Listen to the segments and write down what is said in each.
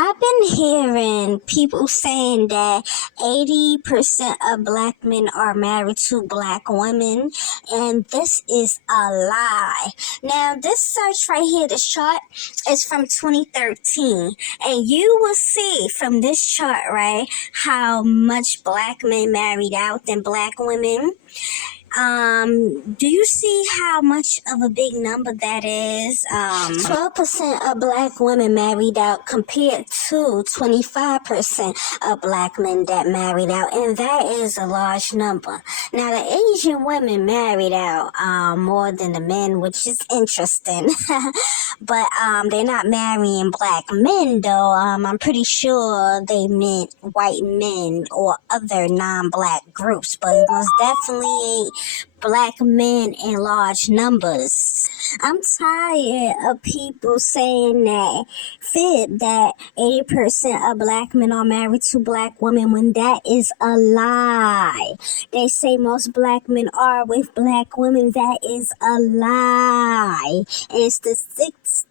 I've been hearing people saying that 80% of black men are married to black women, and this is a lie. Now, this search right here, this chart, is from 2013, and you will see from this chart, right, how much black men married out than black women. Do you see how much of a big number that is? 12% of black women married out compared to 25% of black men that married out, and that is a large number. Now, the Asian women married out more than the men, which is interesting. But they're not marrying black men, though. I'm pretty sure they meant white men or other non-black groups, but it most definitely ain't black men in large numbers. I'm tired of people saying that 80% of black men are married to black women when that is a lie. They say most black men are with black women. That is a lie. And statistics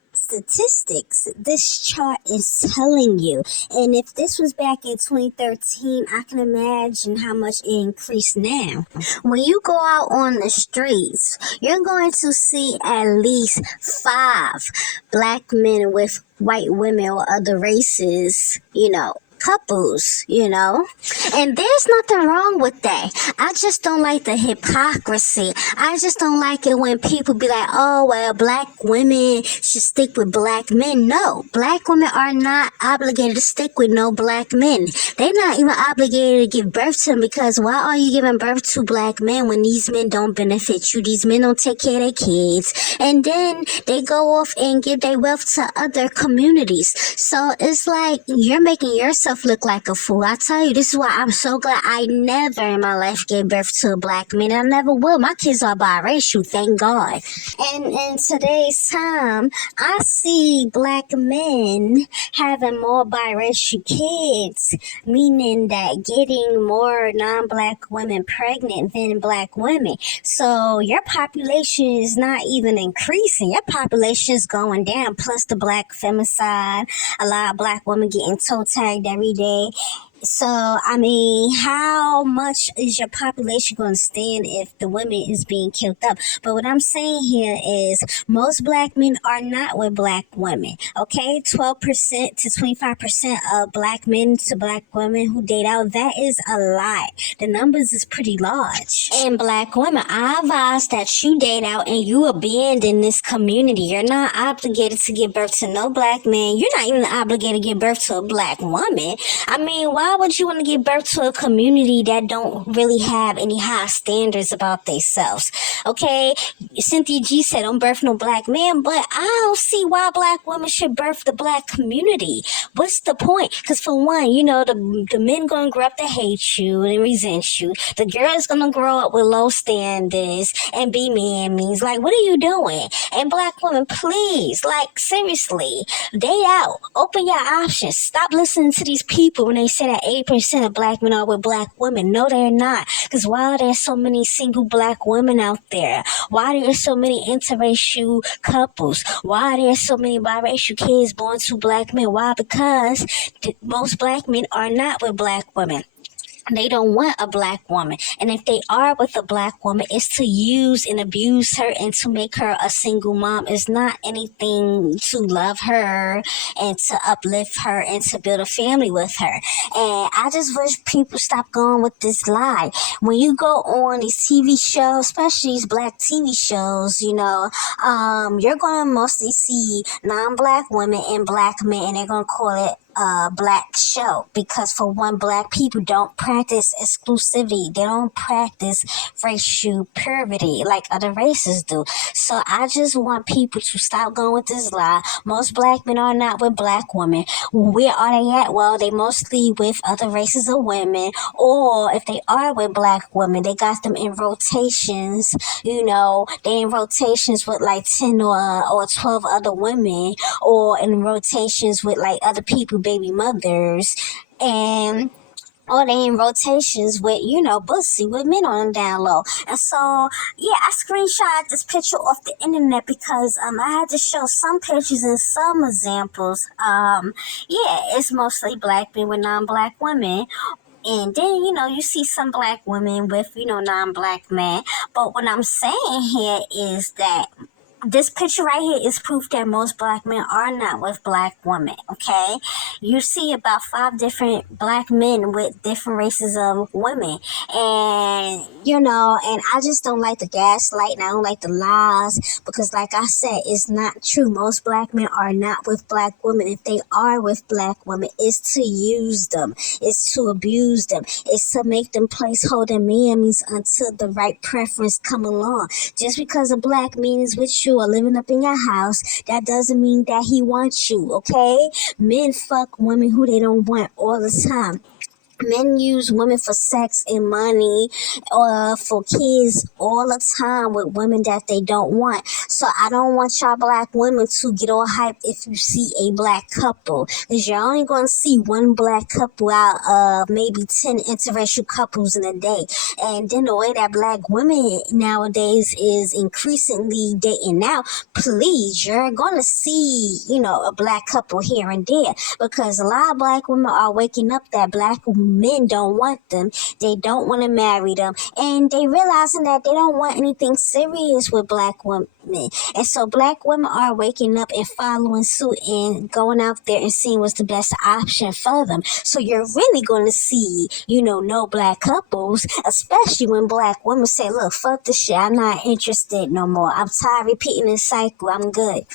this chart is telling you. And if this was back in 2013, I can imagine how much it increased now. When you go out on the streets, you're going to see at least 5 black men with white women or other races, couples, and there's nothing wrong with that. I just don't like the hypocrisy. I just don't like it when people be like, oh, well, black women should stick with black men. No, black women are not obligated to stick with no black men. They're not even obligated to give birth to them, because why are you giving birth to black men when these men don't benefit you? These men don't take care of their kids, and then they go off and give their wealth to other communities. So it's like you're making yourself look like a fool. I tell you, this is why I'm so glad I never in my life gave birth to a black man. I never will. My kids are biracial, thank God. And in today's time, I see black men having more biracial kids, meaning that getting more non-black women pregnant than black women. So your population is not even increasing. Your population is going down. Plus the black femicide, a lot of black women getting toe tagged every day. So, how much is your population going to stand if the women is being killed up? But what I'm saying here is most black men are not with black women, okay? 12% to 25% of black men to black women who date out, that is a lie. The numbers is pretty large. And black women, I advise that you date out and you abandon this community. You're not obligated to give birth to no black man. You're not even obligated to give birth to a black woman. Why would you want to give birth to a community that don't really have any high standards about themselves? Okay, Cynthia G said don't birth no black man, but I don't see why black women should birth the black community. What's the point? Because for one, the men gonna grow up to hate you and resent you. The girl's gonna grow up with low standards and be mammies. Like, what are you doing? And black women, please, like, seriously, date out. Open your options. Stop listening to these people when they say that 80% of black men are with black women. No, they're not. Because why are there so many single black women out there? Why are there so many interracial couples? Why are there so many biracial kids born to black men? Why? Because most black men are not with black women. They don't want a black woman. And if they are with a black woman, it's to use and abuse her and to make her a single mom. It's not anything to love her and to uplift her and to build a family with her. And I just wish people stop going with this lie. When you go on these TV shows, especially these black TV shows, you're going to mostly see non-black women and black men, and they're going to call it black show, because for one, black people don't practice exclusivity. They don't practice racial purity like other races do. So I just want people to stop going with this lie. Most black men are not with black women. Where are they at? Well, they mostly with other races of women, or if they are with black women, they got them in rotations. They in rotations with like 10 or 12 other women, or in rotations with like other people, baby mothers. And or they in rotations with, bussy with men on them down low. And so, yeah, I screenshot this picture off the internet because I had to show some pictures and some examples. Yeah, it's mostly black men with non-black women. And then, you see some black women with, non-black men. But what I'm saying here is that this picture right here is proof that most black men are not with black women, okay? You see about 5 different black men with different races of women. And, and I just don't like the gaslight and I don't like the lies because, like I said, it's not true. Most black men are not with black women. If they are with black women, it's to use them. It's to abuse them. It's to make them placeholder mammies until the right preference come along. Just because a black man is with you or living up in your house, that doesn't mean that he wants you, okay? Men fuck women who they don't want all the time. Men use women for sex and money or for kids all the time with women that they don't want. So I don't want y'all black women to get all hyped if you see a black couple. Because you're only going to see one black couple out of maybe 10 interracial couples in a day. And then the way that black women nowadays is increasingly dating now, please, you're going to see, a black couple here and there. Because a lot of black women are waking up that black men don't want them. They don't want to marry them. And they realizing that they don't want anything serious with black women. And so black women are waking up and following suit and going out there and seeing what's the best option for them. So you're really going to see, no black couples, especially when black women say, look, fuck this shit. I'm not interested no more. I'm tired of repeating this cycle. I'm good.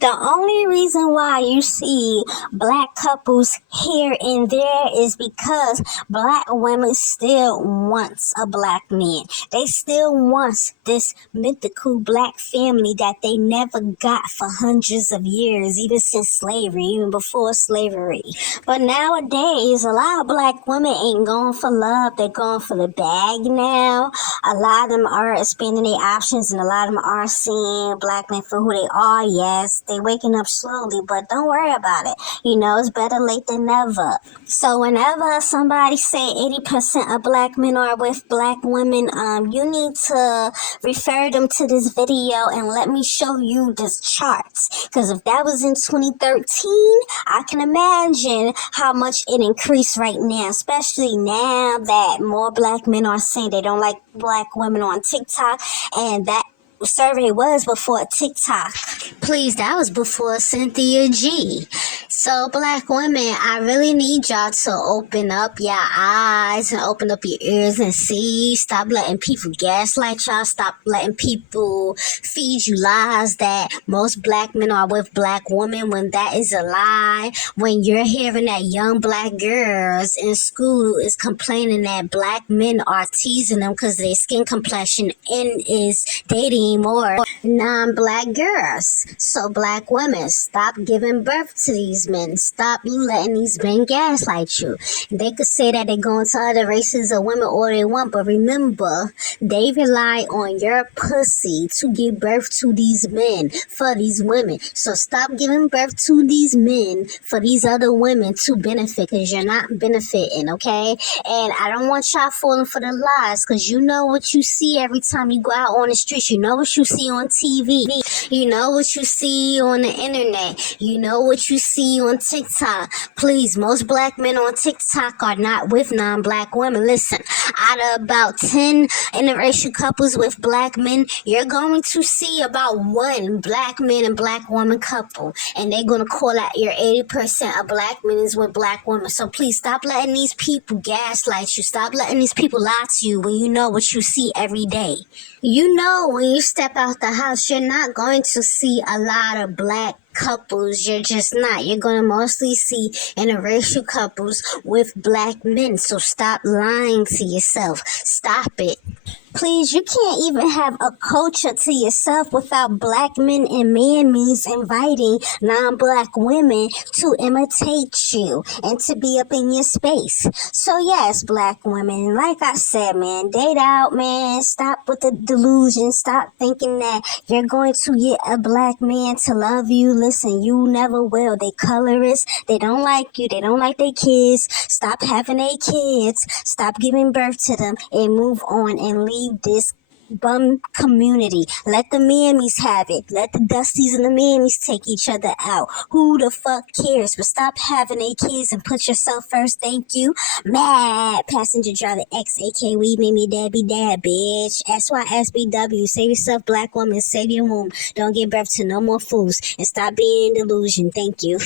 The only reason why you see black couples here and there is because black women still wants a black man. They still wants this mythical black family that they never got for hundreds of years, even since slavery, even before slavery. But nowadays, a lot of black women ain't going for love. They're going for the bag now. A lot of them are expanding their options, and a lot of them are seeing black men for who they are. Yes, they waking up slowly, but don't worry about it. It's better late than never. So whenever somebody say 80% of black men are with black women, you need to refer them to this video and let me show you this charts. Because if that was in 2013, I can imagine how much it increased right now, especially now that more black men are saying they don't like black women on TikTok, and that survey was before TikTok. Please, that was before Cynthia G. So, black women, I really need y'all to open up your eyes and open up your ears and see. Stop letting people gaslight y'all. Stop letting people feed you lies that most black men are with black women when that is a lie. When you're hearing that young black girls in school is complaining that black men are teasing them because their skin complexion and is dating more non-black girls. So black women, stop giving birth to these men. Stop letting these men gaslight you. They could say that they're going to other races of women all they want, but remember, they rely on your pussy to give birth to these men for these women. So stop giving birth to these men for these other women to benefit, because you're not benefiting, okay? And I don't want y'all falling for the lies, because you know what you see every time you go out on the streets. You know what you see on TV. You know what you see on the internet. You know what you see on TikTok. Please, most black men on TikTok are not with non-black women. Listen, out of about 10 interracial couples with black men, you're going to see about one black man and black woman couple. And they're going to call out your 80% of black men is with black women. So please stop letting these people gaslight you. Stop letting these people lie to you when you know what you see every day. You know when you step out the house, you're not going to see a lot of black couples. You're just not. You're going to mostly see interracial couples with black men. So stop lying to yourself. Stop it. Please, you can't even have a culture to yourself without black men and mammies inviting non-black women to imitate you and to be up in your space. So yes, black women, like I said, man, date out, man. Stop with the delusion. Stop thinking that you're going to get a black man to love you. listen, you never will. They colorist. They don't like you. They don't like their kids. Stop having their kids. Stop giving birth to them and move on and leave this bum community. Let the mammies have it. Let the Dusties and the mammies take each other out. Who the fuck cares? But stop having their kids and put yourself first. Thank you. Mad passenger driver X, aka we made me dad be dad, bitch. SYSBW. Save yourself, black woman. Save your womb. Don't give birth to no more fools. And stop being in delusion. Thank you.